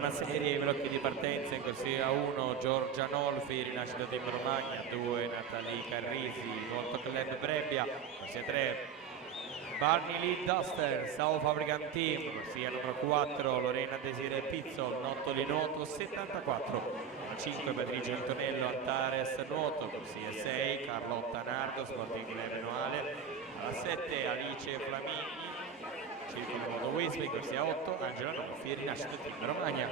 nona serie, i blocchi di partenza in corsia 1, Giorgia Nolfi, Rinascita Team Romagna, 2, Natalie Carrisi, Volto Club Brebbia, corsia 3, Barney Lee Duster, South African Team, corsia numero 4, Lorena Desiree Pizzo, Nottoli Nuoto 74, 5 Patricia Antonello, Antares Nuoto, corsia 6, Carlotta Nardo, Sporting Club Noale, alla 7 Alice Flamini, Circolo Nuoto Wisby, corsia 8, Angela Nolfi, Rinascita Team Romagna.